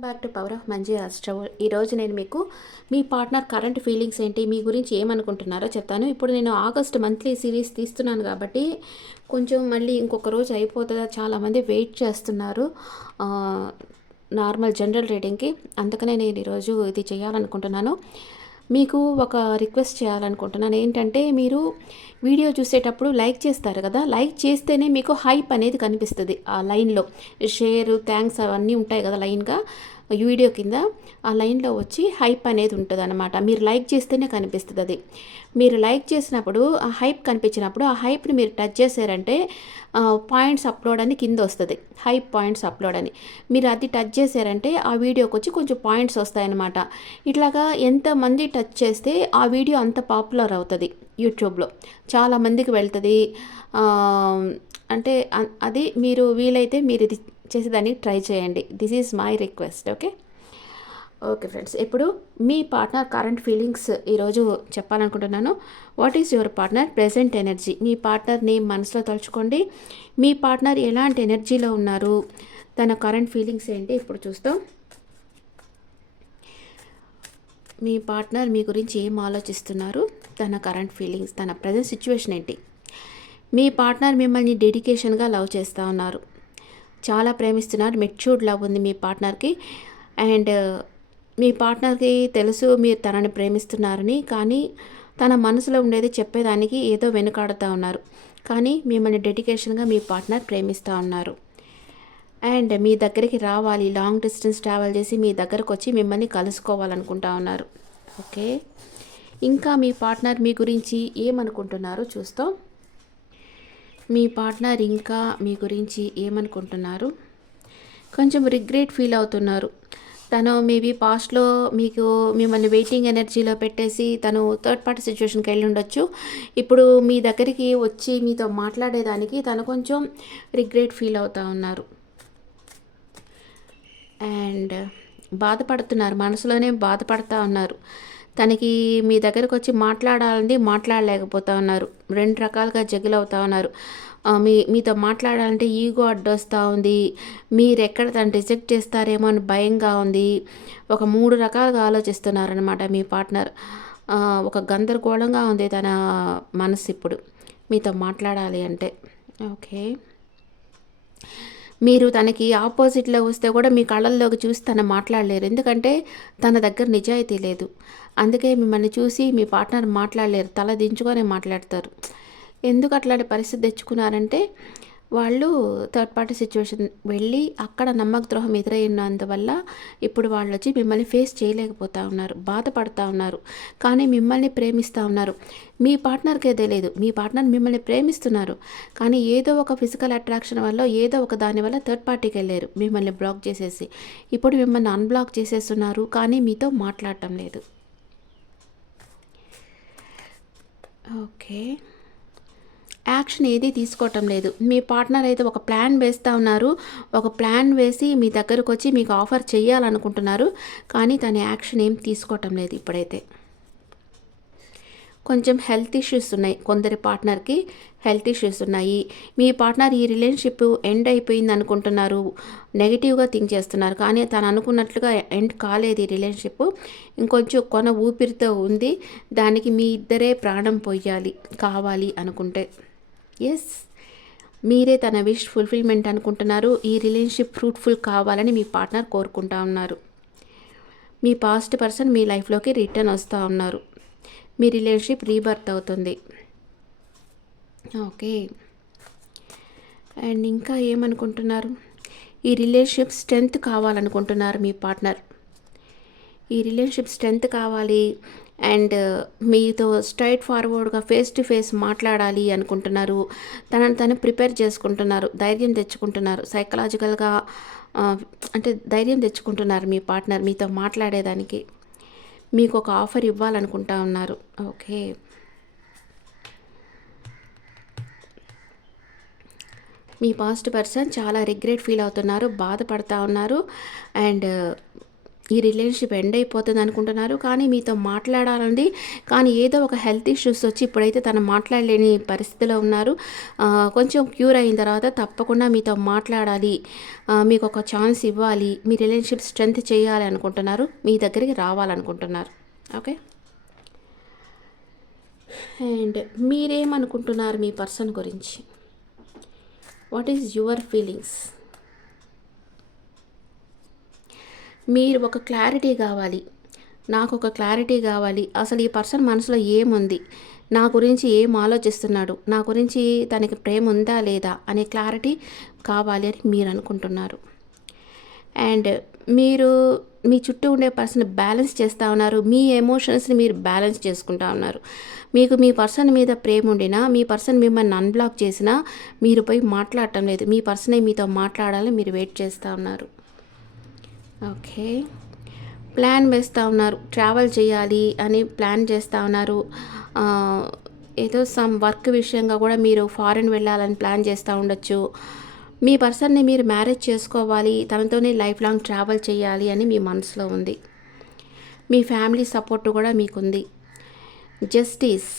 Welcome back to power of Manji astral ఈరోజు నేను మీకు మీ పార్ట్నర్ కరెంట్ ఫీలింగ్స్ ఏంటి మీ గురించి ఏమనుకుంటున్నారో చెప్తాను. ఇప్పుడు నేను ఆగస్ట్ మంత్లీ సిరీస్ తీస్తున్నాను కాబట్టి కొంచెం మళ్ళీ ఇంకొక రోజు అయిపోతుందా చాలామంది వెయిట్ చేస్తున్నారు నార్మల్ జనరల్ రీడింగ్కి అందుకనే నేను ఈరోజు ఇది చేయాలనుకుంటున్నాను. మీకు ఒక రిక్వెస్ట్ చేయాలనుకుంటున్నాను ఏంటంటే మీరు వీడియో చూసేటప్పుడు లైక్ చేస్తారు కదా. లైక్ చేస్తేనే మీకు హైప్ అనేది కనిపిస్తుంది ఆ లైన్లో. షేర్ థ్యాంక్స్ అవన్నీ ఉంటాయి కదా లైన్గా. వీడియో కింద ఆ లైన్లో వచ్చి హైప్ అనేది ఉంటుంది అనమాట మీరు లైక్ చేస్తేనే కనిపిస్తుంది అది. మీరు లైక్ చేసినప్పుడు ఆ హైప్ కనిపించినప్పుడు ఆ హైప్ని మీరు టచ్ చేశారంటే పాయింట్స్ అప్లోడ్ అని కింద వస్తుంది. హైప్ పాయింట్స్ అప్లోడ్ అని. మీరు అది టచ్ చేశారంటే ఆ వీడియోకి వచ్చి కొంచెం పాయింట్స్ వస్తాయన్నమాట. ఇట్లాగా ఎంతమంది టచ్ చేస్తే ఆ వీడియో అంత పాపులర్ అవుతుంది యూట్యూబ్లో. చాలామందికి వెళ్తుంది. అంటే అది మీరు వీలైతే మీరు ఇది చేసేదానికి ట్రై చేయండి. This is my request okay okay friends ఇప్పుడు మీ పార్ట్నర్ కరెంట్ ఫీలింగ్స్ ఈరోజు చెప్పాలనుకుంటున్నాను. What is your partner present energy మీ పార్ట్నర్ని మనసులో తలుచుకోండి. మీ పార్ట్నర్ ఎలాంటి ఎనర్జీలో ఉన్నారు? తన కరెంట్ ఫీలింగ్స్ ఏంటి? ఇప్పుడు చూస్తాం. మీ పార్ట్నర్ మీ గురించి ఏం ఆలోచిస్తున్నారు? తన కరెంట్ ఫీలింగ్స్ తన ప్రజెంట్ సిచ్యువేషన్ ఏంటి? మీ పార్ట్నర్ మిమ్మల్ని డెడికేషన్గా లవ్ చేస్తూ ఉన్నారు. చాలా ప్రేమిస్తున్నారు. మెచ్యూర్డ్ లవ్ ఉంది మీ పార్ట్నర్కి. అండ్ మీ పార్ట్నర్కి తెలుసు మీరు తనని ప్రేమిస్తున్నారని కానీ తన మనసులో ఉండేది చెప్పేదానికి ఏదో వెనుకాడుతూ ఉన్నారు. కానీ మిమ్మల్ని డెడికేషన్గా మీ పార్ట్నర్ ప్రేమిస్తూ ఉన్నారు. అండ్ మీ దగ్గరికి రావాలి. లాంగ్ డిస్టెన్స్ ట్రావెల్ చేసి మీ దగ్గరకు వచ్చి మిమ్మల్ని కలుసుకోవాలనుకుంటా ఉన్నారు. ఓకే? ఇంకా మీ పార్ట్నర్ మీ గురించి ఏమనుకుంటున్నారో చూస్తాం. మీ పార్ట్నర్ ఇంకా మీ గురించి ఏమనుకుంటున్నారు? కొంచెం రిగ్రెట్ ఫీల్ అవుతున్నారు. తను మేబీ పాస్ట్లో మీకు మిమ్మల్ని వెయిటింగ్ ఎనర్జీలో పెట్టేసి తను థర్డ్ పార్టీ సిచ్యువేషన్కి వెళ్ళి ఉండొచ్చు. ఇప్పుడు మీ దగ్గరికి వచ్చి మీతో మాట్లాడేదానికి తను కొంచెం రిగ్రెట్ ఫీల్ అవుతూ ఉన్నారు. అండ్ బాధపడుతున్నారు. మనసులోనే బాధపడతా ఉన్నారు. తనకి మీ దగ్గరకు వచ్చి మాట్లాడాలని మాట్లాడలేకపోతా ఉన్నారు. రెండు రకాలుగా జగిల్ అవుతా ఉన్నారు. మీ మీతో మాట్లాడాలంటే ఈగో అడ్డొస్తూ ఉంది. మీరు ఎక్కడ తను రిజెక్ట్ చేస్తారేమో అని భయంగా ఉంది. ఒక మూడు రకాలుగా ఆలోచిస్తున్నారనమాట మీ పార్ట్నర్. ఒక గందరగోళంగా ఉంది తన మనసు ఇప్పుడు. మీతో మాట్లాడాలి అంటే. ఓకే. మీరు తనకి ఆపోజిట్లో వస్తే కూడా మీ కళ్ళల్లోకి చూసి తను మాట్లాడలేరు. ఎందుకంటే తన దగ్గర నిజాయితీ లేదు. అందుకే మిమ్మల్ని చూసి మీ పార్ట్నర్ మాట్లాడలేరు. తల దించుకొని మాట్లాడతారు. ఎందుకు అట్లాంటి పరిస్థితి తెచ్చుకున్నారంటే వాళ్ళు థర్డ్ పార్టీ సిచ్యువేషన్ వెళ్ళి అక్కడ నమ్మక ద్రోహం ఎదురైనందువల్ల ఇప్పుడు వాళ్ళు వచ్చి మిమ్మల్ని ఫేస్ చేయలేకపోతా ఉన్నారు బాధపడతా ఉన్నారు. కానీ మిమ్మల్ని ప్రేమిస్తూ ఉన్నారు. మీ పార్ట్నర్కే తెలియదు మీ పార్ట్నర్ మిమ్మల్ని ప్రేమిస్తున్నారు. కానీ ఏదో ఒక ఫిజికల్ అట్రాక్షన్ వల్ల ఏదో ఒక దాని వల్ల థర్డ్ పార్టీకి వెళ్ళారు. మిమ్మల్ని బ్లాక్ చేసేసి. ఇప్పుడు మిమ్మల్ని అన్బ్లాక్ చేసేస్తున్నారు. కానీ మీతో మాట్లాడటం లేదు. ఓకే. యాక్షన్ ఏది తీసుకోవటం లేదు. మీ పార్ట్నర్ అయితే ఒక ప్లాన్ వేస్తూ ఉన్నారు. ఒక ప్లాన్ వేసి మీ దగ్గరకు వచ్చి మీకు ఆఫర్ చేయాలనుకుంటున్నారు. కానీ తన యాక్షన్ ఏం తీసుకోవటం లేదు ఇప్పుడైతే. కొంచెం హెల్త్ ఇష్యూస్ ఉన్నాయి కొందరి పార్ట్నర్కి. హెల్త్ ఇష్యూస్ ఉన్నాయి. మీ పార్ట్నర్ ఈ రిలేషన్షిప్ ఎండ్ అయిపోయింది అనుకుంటున్నారు. నెగిటివ్గా థింక్ చేస్తున్నారు. కానీ తను అనుకున్నట్లుగా ఎండ్ కాలేదు ఈ రిలేషన్షిప్. ఇంకొంచెం కొన ఊపిరితో ఉంది. దానికి మీ ఇద్దరే ప్రాణం పోయాలి కావాలి అనుకుంటే. ఎస్ మీరే తన విష్ ఫుల్ఫిల్మెంట్ అనుకుంటున్నారు. ఈ రిలేషన్షిప్ ఫ్రూట్ఫుల్ కావాలని మీ పార్ట్నర్ కోరుకుంటా ఉన్నారు. మీ పాస్ట్ పర్సన్ మీ లైఫ్లోకి రిటర్న్ వస్తూ ఉన్నారు. మీ రిలేషన్షిప్ రీబర్త్ అవుతుంది. ఓకే అండ్ ఇంకా ఏమనుకుంటున్నారు? ఈ రిలేషన్షిప్ స్ట్రెంగ్త్ కావాలనుకుంటున్నారు మీ పార్ట్నర్ ఈ రిలేషన్షిప్ స్ట్రెంగ్త్ కావాలి అండ్ uh, మీతో స్ట్రైట్ ఫార్వర్డ్గా ఫేస్ టు ఫేస్ మాట్లాడాలి అనుకుంటున్నారు. తనని తను ప్రిపేర్ చేసుకుంటున్నారు ధైర్యం తెచ్చుకుంటున్నారు సైకలాజికల్గా అంటే ధైర్యం తెచ్చుకుంటున్నారు మీ పార్ట్నర్ మీతో మాట్లాడేదానికి. మీకు ఒక ఆఫర్ ఇవ్వాలనుకుంటా ఉన్నారు. ఓకే. మీ పాస్ట్ పర్సన్ చాలా రిగ్రెట్ ఫీల్ అవుతున్నారు బాధపడతా ఉన్నారు. అండ్ ఈ రిలేషన్షిప్ ఎండ్ అయిపోతుంది అనుకుంటున్నారు. కానీ మీతో మాట్లాడాలండి. కానీ ఏదో ఒక హెల్త్ ఇష్యూస్ వచ్చి ఇప్పుడైతే తను మాట్లాడలేని పరిస్థితిలో ఉన్నారు. కొంచెం క్యూర్ అయిన తర్వాత తప్పకుండా మీతో మాట్లాడాలి. మీకు ఒక ఛాన్స్ ఇవ్వాలి. మీ రిలేషన్షిప్ స్ట్రెంత్ చేయాలి అనుకుంటున్నారు. మీ దగ్గరికి రావాలనుకుంటున్నారు. ఓకే అండ్ మీరేమనుకుంటున్నారు మీ పర్సన్ గురించి? వాట్ ఈజ్ యువర్ ఫీలింగ్స్ మీరు ఒక క్లారిటీ కావాలి. నాకు ఒక క్లారిటీ కావాలి. అసలు ఈ పర్సన్ మనసులో ఏముంది? నా గురించి ఏం ఆలోచిస్తున్నాడు? నా గురించి తనకి ప్రేమ ఉందా లేదా అనే క్లారిటీ కావాలి అని మీరు అనుకుంటున్నారు. అండ్ మీరు మీ చుట్టూ ఉండే పర్సన్ బ్యాలెన్స్ చేస్తూ ఉన్నారు. మీ ఎమోషన్స్ని మీరు బ్యాలెన్స్ చేసుకుంటా ఉన్నారు. మీకు మీ పర్సన్ మీద ప్రేమ ఉండినా మీ పర్సన్ మిమ్మల్ని అన్బ్లాక్ చేసినా మీరు పోయి మాట్లాడటం లేదు. మీ పర్సనే మీతో మాట్లాడాలని మీరు వెయిట్ చేస్తూ ఉన్నారు. ఓకే. ప్లాన్ వేస్తూ ఉన్నారు. ట్రావెల్ చేయాలి అని ప్లాన్ చేస్తూ ఉన్నారు. ఏదో సమ్ వర్క్ విషయంగా కూడా మీరు ఫారెన్ వెళ్ళాలని ప్లాన్ చేస్తూ ఉండొచ్చు. మీ పర్సన్ని మీరు మ్యారేజ్ చేసుకోవాలి తనతోనే లైఫ్ లాంగ్ ట్రావెల్ చేయాలి అని మీ మనసులో ఉంది. మీ ఫ్యామిలీ సపోర్ట్ కూడా మీకుంది. జస్టిస్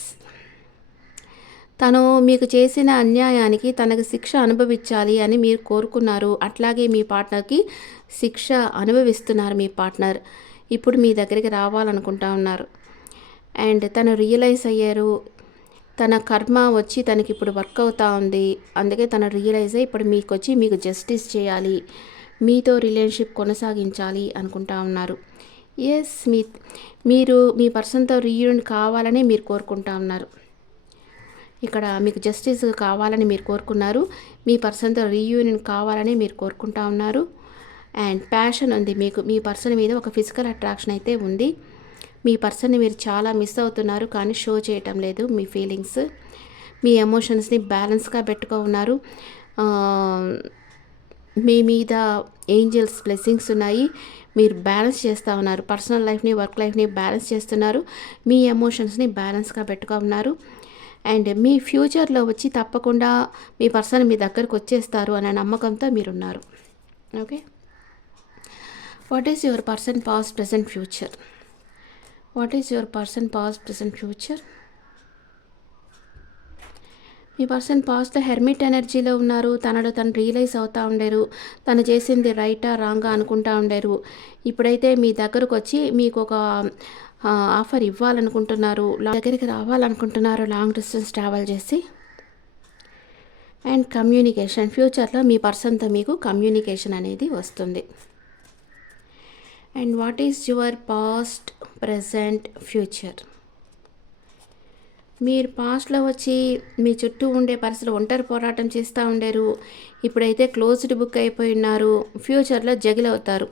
తను మీకు చేసిన అన్యాయానికి తనకు శిక్ష అనుభవించాలి అని మీరు కోరుకున్నారు. అట్లాగే మీ పార్ట్నర్కి శిక్ష అనుభవిస్తున్నారు మీ పార్ట్నర్. ఇప్పుడు మీ దగ్గరికి రావాలనుకుంటా ఉన్నారు. అండ్ తను రియలైజ్ అయ్యారు. తన కర్మ వచ్చి తనకి ఇప్పుడు వర్క్ అవుతా ఉంది. అందుకే తను రియలైజ్ అయ్యి ఇప్పుడు మీకు వచ్చి మీకు జస్టిస్ చేయాలి. మీతో రిలేషన్షిప్ కొనసాగించాలి అనుకుంటా ఉన్నారు. ఎస్ మీ మీరు మీ పర్సన్తో రీయూనియన్ కావాలని మీరు కోరుకుంటా ఉన్నారు. ఇక్కడ మీకు జస్టిస్ కావాలని మీరు కోరుకున్నారు. మీ పర్సన్తో రీయూనియన్ కావాలని మీరు కోరుకుంటా ఉన్నారు. అండ్ ప్యాషన్ ఉంది. మీకు మీ పర్సన్ మీద ఒక ఫిజికల్ అట్రాక్షన్ అయితే ఉంది. మీ పర్సన్ని మీరు చాలా మిస్ అవుతున్నారు. కానీ షో చేయటం లేదు మీ ఫీలింగ్స్ మీ ఎమోషన్స్ని బ్యాలెన్స్గా పెట్టుకో ఉన్నారు. మీ మీద ఏంజల్స్ బ్లెస్సింగ్స్ ఉన్నాయి. మీరు బ్యాలెన్స్ చేస్తూ ఉన్నారు. పర్సనల్ లైఫ్ని వర్క్ లైఫ్ని బ్యాలెన్స్ చేస్తున్నారు. మీ ఎమోషన్స్ని బ్యాలెన్స్గా పెట్టుకో ఉన్నారు. అండ్ మీ ఫ్యూచర్లో వచ్చి తప్పకుండా మీ పర్సన్ మీ దగ్గరకు వచ్చేస్తారు అనే నమ్మకంతో మీరున్నారు. Okay? What is your person past present future what is your person past present future me person పాస్ట్లో హెర్మిట్ ఎనర్జీలో ఉన్నారు. తనలో తను రియలైజ్ అవుతూ ఉండేరు. తను చేసింది రైటా రాంగా అనుకుంటా ఉండేరు. ఇప్పుడైతే మీ దగ్గరకు వచ్చి మీకు ఒక ఆఫర్ ఇవ్వాలనుకుంటున్నారు దగ్గరికి రావాలనుకుంటున్నారు లాంగ్ డిస్టెన్స్ ట్రావెల్ చేసి. అండ్ కమ్యూనికేషన్ ఫ్యూచర్లో మీ పర్సన్తో మీకు కమ్యూనికేషన్ అనేది వస్తుంది. And what is your past present future? మీరు పాస్ట్లో వచ్చి మీ చుట్టూ ఉండే పరిస్థితులు ఒంటరి పోరాటం చేస్తూ ఉండేరు. ఇప్పుడైతే క్లోజ్డ్ బుక్ అయిపోయి ఉన్నారు ఫ్యూచర్లో జగిల్ అవుతారు.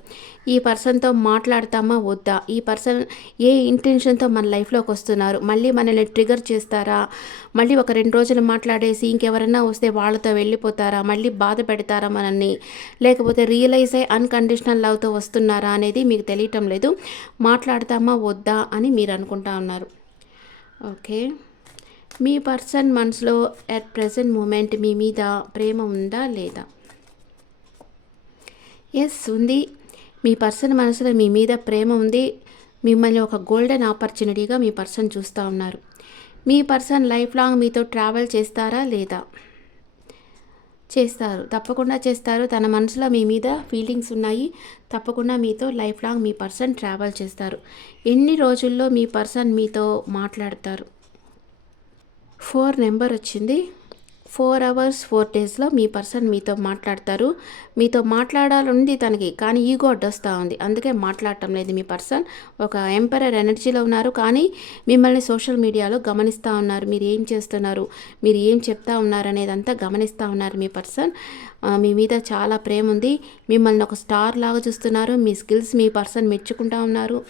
ఈ పర్సన్తో మాట్లాడతామా? వద్దా? ఈ పర్సన్ ఏ ఇంటెన్షన్తో మన లైఫ్లోకి వస్తున్నారు? మళ్ళీ మనల్ని ట్రిగర్ చేస్తారా? మళ్ళీ ఒక రెండు రోజులు మాట్లాడేసి ఇంకెవరన్నా వస్తే వాళ్ళతో వెళ్ళిపోతారా? మళ్ళీ బాధ పెడతారా మనల్ని? లేకపోతే రియలైజ్ అయ్యి అన్కండిషనల్ లవ్తో వస్తున్నారా అనేది మీకు తెలియటం లేదు. మాట్లాడతామా? వద్దా? అని మీరు అనుకుంటా ఉన్నారు. ఓకే. మీ పర్సన్ మనసులో అట్ ప్రజెంట్ మూమెంట్ మీ మీద ప్రేమ ఉందా లేదా? ఎస్ ఉంది. మీ పర్సన్ మనసులో మీ మీద ప్రేమ ఉంది. మిమ్మల్ని ఒక గోల్డెన్ ఆపర్చునిటీగా మీ పర్సన్ చూస్తూ ఉన్నారు. మీ పర్సన్ లైఫ్ లాంగ్ మీతో ట్రావెల్ చేస్తారా లేదా? చేస్తారు. తప్పకుండా చేస్తారు. తన మనసులో మీ మీద ఫీలింగ్స్ ఉన్నాయి. తప్పకుండా మీతో లైఫ్ లాంగ్ మీ పర్సన్ ట్రావెల్ చేస్తారు. ఎన్ని రోజుల్లో మీ పర్సన్ మీతో మాట్లాడతారు? ఫోర్ నెంబర్ వచ్చింది. ఫోర్ అవర్స్ ఫోర్ డేస్లో మీ పర్సన్ మీతో మాట్లాడతారు. మీతో మాట్లాడాలండి తనకి కానీ ఈగో అడ్డొస్తూ ఉంది. అందుకే మాట్లాడటం లేదు మీ పర్సన్. ఒక ఎంపరర్ ఎనర్జీలో ఉన్నారు కానీ మిమ్మల్ని సోషల్ మీడియాలో గమనిస్తూ ఉన్నారు. మీరు ఏం చేస్తున్నారు? మీరు ఏం చెప్తా ఉన్నారు అనేదంతా గమనిస్తూ ఉన్నారు మీ పర్సన్. మీ మీద చాలా ప్రేమ ఉంది. మిమ్మల్ని ఒక స్టార్ లాగా చూస్తున్నారు. మీ స్కిల్స్ మీ పర్సన్ మెచ్చుకుంటా ఉన్నారు.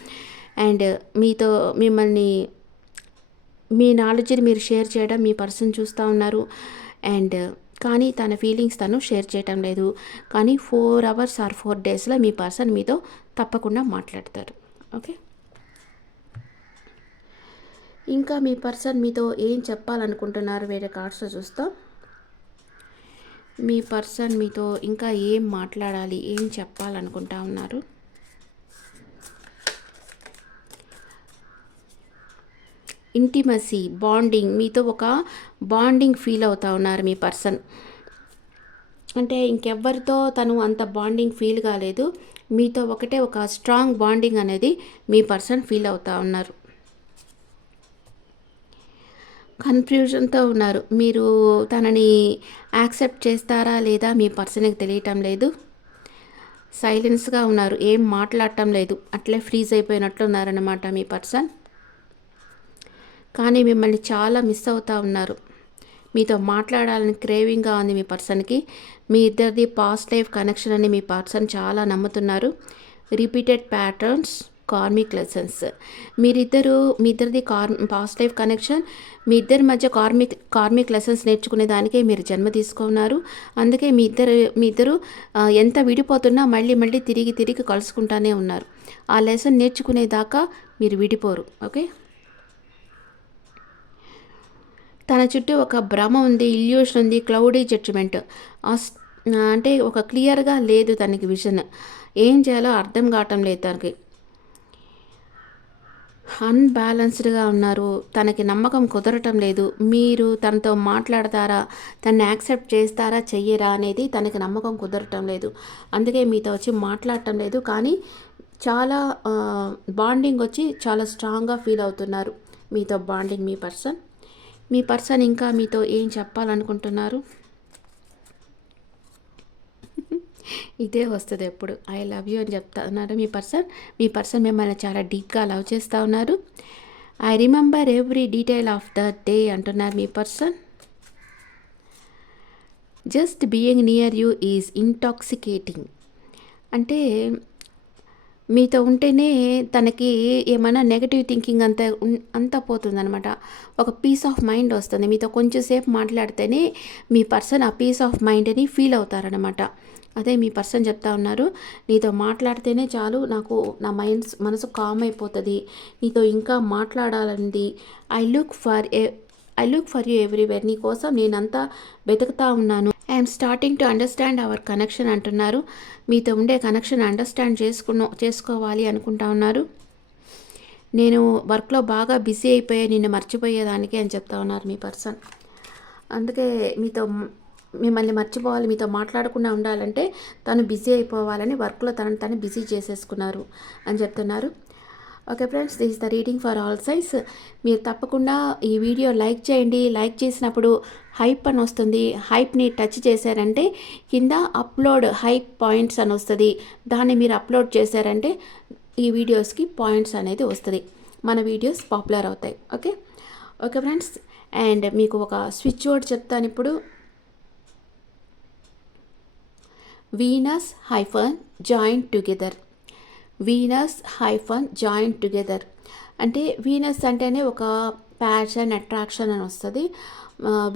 అండ్ మీతో మిమ్మల్ని మీ నాలెడ్జ్ని మీరు షేర్ చేయడం మీ పర్సన్ చూస్తూ ఉన్నారు. అండ్ కానీ తన ఫీలింగ్స్ తను షేర్ చేయటం లేదు. కానీ ఫోర్ అవర్స్ ఆర్ ఫోర్ డేస్లో మీ పర్సన్ మీతో తప్పకుండా మాట్లాడతారు. ఓకే ఇంకా మీ పర్సన్ మీతో ఏం చెప్పాలనుకుంటున్నారు? వేరే కార్డ్స్లో చూస్తాం. మీ పర్సన్ మీతో ఇంకా ఏం మాట్లాడాలి? ఏం చెప్పాలనుకుంటా ఉన్నారు? ఇంటిమసీ బాండింగ్ మీతో ఒక బాండింగ్ ఫీల్ అవుతా ఉన్నారు మీ పర్సన్ అంటే ఇంకెవ్వరితో తను అంత బాండింగ్ ఫీల్ కాలేదు. మీతో ఒకటే ఒక స్ట్రాంగ్ బాండింగ్ అనేది మీ పర్సన్ ఫీల్ అవుతా ఉన్నారు. కన్ఫ్యూజన్తో ఉన్నారు. మీరు తనని యాక్సెప్ట్ చేస్తారా లేదా మీ పర్సన్కి తెలియటం లేదు. సైలెన్స్గా ఉన్నారు. ఏం మాట్లాడటం లేదు. అట్లే ఫ్రీజ్ అయిపోయినట్లు ఉన్నారన్నమాట మీ పర్సన్ కానీ మిమ్మల్ని చాలా మిస్ అవుతూ ఉన్నారు. మీతో మాట్లాడాలని క్రేవింగ్గా ఉంది మీ పర్సన్కి. మీ ఇద్దరిది పాస్ట్ లైఫ్ కనెక్షన్ అని మీ పర్సన్ చాలా నమ్ముతున్నారు. Repeated patterns karmic lessons. మీరిద్దరు మీ ఇద్దరిది కార్ పాస్ట్ లైఫ్ కనెక్షన్ మీ ఇద్దరి మధ్య కార్మిక్ కార్మిక్ లెసన్స్ నేర్చుకునే దానికే మీరు జన్మ తీసుకున్నారు. అందుకే మీ ఇద్దరు మీ ఇద్దరు ఎంత విడిపోతున్నా మళ్ళీ మళ్ళీ తిరిగి తిరిగి కలుసుకుంటానే ఉన్నారు. ఆ లెసన్ నేర్చుకునేదాకా మీరు విడిపోరు. ఓకే? తన చుట్టూ ఒక భ్రమ ఉంది ఇల్యూషన్ ఉంది క్లౌడీ జడ్జిమెంట్ అంటే ఒక క్లియర్గా లేదు తనకి విజన్ ఏం చేయాలో అర్థం కావటం లేదు తనకి. అన్బ్యాలెన్స్డ్గా ఉన్నారు. తనకి నమ్మకం కుదరటం లేదు. మీరు తనతో మాట్లాడతారా? తనని యాక్సెప్ట్ చేస్తారా? చెయ్యరా? అనేది తనకి నమ్మకం కుదరటం లేదు. అందుకే మీతో వచ్చి మాట్లాడటం లేదు. కానీ చాలా బాండింగ్ వచ్చి చాలా స్ట్రాంగ్గా ఫీల్ అవుతున్నారు. మీతో బాండింగ్ మీ పర్సన్ మీ పర్సన్ ఇంకా మీతో ఏం చెప్పాలనుకుంటున్నారు? ఇదే వస్తుంది ఎప్పుడు. ఐ లవ్ యూ అని చెప్తా ఉన్నారు మీ పర్సన్. మీ పర్సన్ మిమ్మల్ని చాలా డీప్గా లవ్ చేస్తూ ఉన్నారు. I remember every detail of the day అంటున్నారు మీ person. Just being near you is intoxicating. అంటే మీతో ఉంటేనే తనకి ఏమైనా నెగటివ్ థింకింగ్ అంతా ఉన్- అంతా పోతుందనమాట ఒక పీస్ ఆఫ్ మైండ్ వస్తుంది. మీతో కొంచెం సేపు మాట్లాడితేనే మీ పర్సన్ ఆ పీస్ ఆఫ్ మైండ్ని ఫీల్ అవుతారనమాట అదే మీ పర్సన్ చెప్తా ఉన్నారు. నీతో మాట్లాడితేనే చాలు నాకు నా మైండ్ మనసు కామ్ అయిపోతుంది. నీతో ఇంకా మాట్లాడాలంది. I look for a I look for you everywhere నీ కోసం నేనంతా వెతుకుతా ఉన్నాను. I'm starting to understand our connection అంటున్నారు. మీతో ఉండే కనెక్షన్ అండర్స్టాండ్ చేసుకున్న చేసుకోవాలి అనుకుంటా ఉన్నారు. నేను వర్క్లో బాగా బిజీ అయిపోయి నిన్ను మర్చిపోయేదానికి అని చెప్తా ఉన్నారు మీ పర్సన్ అందుకే మీతో మిమ్మల్ని మర్చిపోవాలి మీతో మాట్లాడకుండా ఉండాలంటే తను బిజీ అయిపోవాలని వర్క్లో తనని తను బిజీ చేసేసుకున్నారు అని చెప్తున్నారు. Okay friends this the reading for all signs మీరు తప్పకుండా ఈ వీడియో లైక్ చేయండి. లైక్ చేసినప్పుడు హైప్ అని వస్తుంది. హైప్ని టచ్ చేశారంటే కింద అప్లోడ్ హైప్ పాయింట్స్ అని వస్తుంది. దాన్ని మీరు అప్లోడ్ చేశారంటే ఈ వీడియోస్కి పాయింట్స్ అనేది వస్తుంది. మన వీడియోస్ పాపులర్ అవుతాయి. ఓకే ఓకే ఫ్రెండ్స్ అండ్ మీకు ఒక స్విచ్ వర్డ్ చెప్తాను ఇప్పుడు. Venus hyphen joint together Venus hyphen joint together అంటే వీనస్ అంటేనే ఒక ప్యాషన్ అట్రాక్షన్ అని వస్తుంది.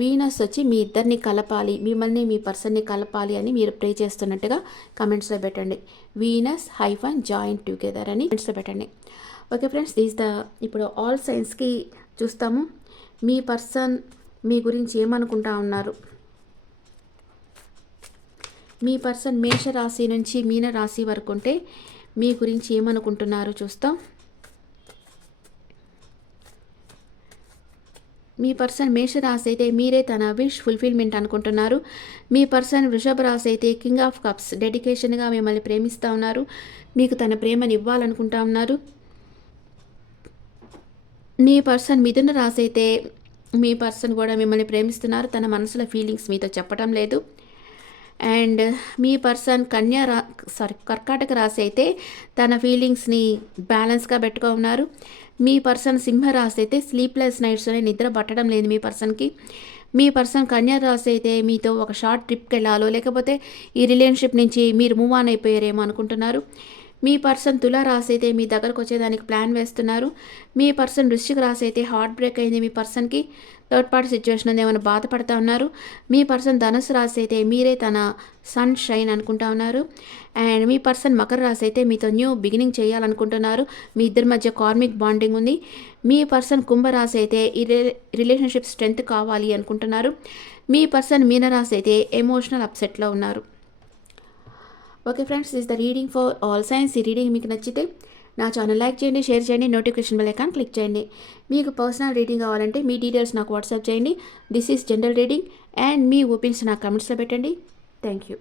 వీనస్ వచ్చి మీ ఇద్దరిని కలపాలి మిమ్మల్ని మీ పర్సన్ని కలపాలి అని మీరు ప్రే చేస్తున్నట్టుగా కమెంట్స్లో పెట్టండి. వీనస్ హైఫన్ జాయింట్ టుగెదర్ అని కమెంట్స్లో పెట్టండి. ఓకే ఫ్రెండ్స్ దీస్ ద ఇప్పుడు ఆల్ సైన్స్కి చూస్తాము. మీ పర్సన్ మీ గురించి ఏమనుకుంటా ఉన్నారు? మీ పర్సన్ మేషరాశి నుంచి మీన రాశి వరకు ఉంటే మీ గురించి ఏమనుకుంటున్నారు చూస్తాం. మీ పర్సన్ మేషరాశి అయితే మీరే తన విష్ ఫుల్ఫిల్మెంట్ అనుకుంటున్నారు. మీ పర్సన్ వృషభ రాశి అయితే కింగ్ ఆఫ్ కప్స్ డెడికేషన్గా మిమ్మల్ని ప్రేమిస్తూ ఉన్నారు. మీకు తన ప్రేమని ఇవ్వాలనుకుంటా ఉన్నారు. మీ పర్సన్ మిథున రాశి అయితే మీ పర్సన్ కూడా మిమ్మల్ని ప్రేమిస్తున్నారు. తన మనసులో ఫీలింగ్స్ మీతో చెప్పడం లేదు. అండ్ మీ పర్సన్ కన్యా రా సారీ కర్కాటక రాశి అయితే తన ఫీలింగ్స్ని బ్యాలెన్స్గా పెట్టుకో ఉన్నారు. మీ పర్సన్ సింహ రాశి అయితే స్లీప్లెస్ నైట్స్ అనే నిద్ర పట్టడం లేదు మీ పర్సన్కి. మీ పర్సన్ కన్యా రాశి అయితే మీతో ఒక షార్ట్ ట్రిప్కి వెళ్ళాలో లేకపోతే ఈ రిలేషన్షిప్ నుంచి మీరు మూవ్ ఆన్ అయిపోయారేమో అనుకుంటున్నారు. మీ పర్సన్ తులా రాసి అయితే మీ దగ్గరకు వచ్చేదానికి ప్లాన్ వేస్తున్నారు. మీ పర్సన్ వృశ్చిక రాసి అయితే హార్ట్ బ్రేక్ అయింది. మీ పర్సన్కి థర్డ్ పార్టీ సిచ్యువేషన్ ఉంది ఏమైనా బాధపడతా ఉన్నారు. మీ పర్సన్ ధనుసు రాసి అయితే మీరే తన సన్ షైన్ అనుకుంటా ఉన్నారు. అండ్ మీ పర్సన్ మకర రాసి అయితే మీతో న్యూ బిగినింగ్ చేయాలనుకుంటున్నారు. మీ ఇద్దరి మధ్య కార్మిక్ బాండింగ్ ఉంది. మీ పర్సన్ కుంభరాశి అయితే ఈ రిలేషన్షిప్ స్ట్రెంగ్త్ కావాలి అనుకుంటున్నారు. మీ పర్సన్ మీనరాశి అయితే ఎమోషనల్ అప్సెట్లో ఉన్నారు. Okay friends is the reading for all signs ఈ రీడింగ్ మీకు నచ్చితే నా ఛానల్ లైక్ చేయండి షేర్ చేయండి నోటిఫికేషన్ బెల్ ఐకాన్ క్లిక్ చేయండి. మీకు పర్సనల్ రీడింగ్ కావాలంటే మీ డీటెయిల్స్ నాకు వాట్సాప్ చేయండి. This is general reading and me opinions నా కమెంట్స్లో పెట్టండి. Thank you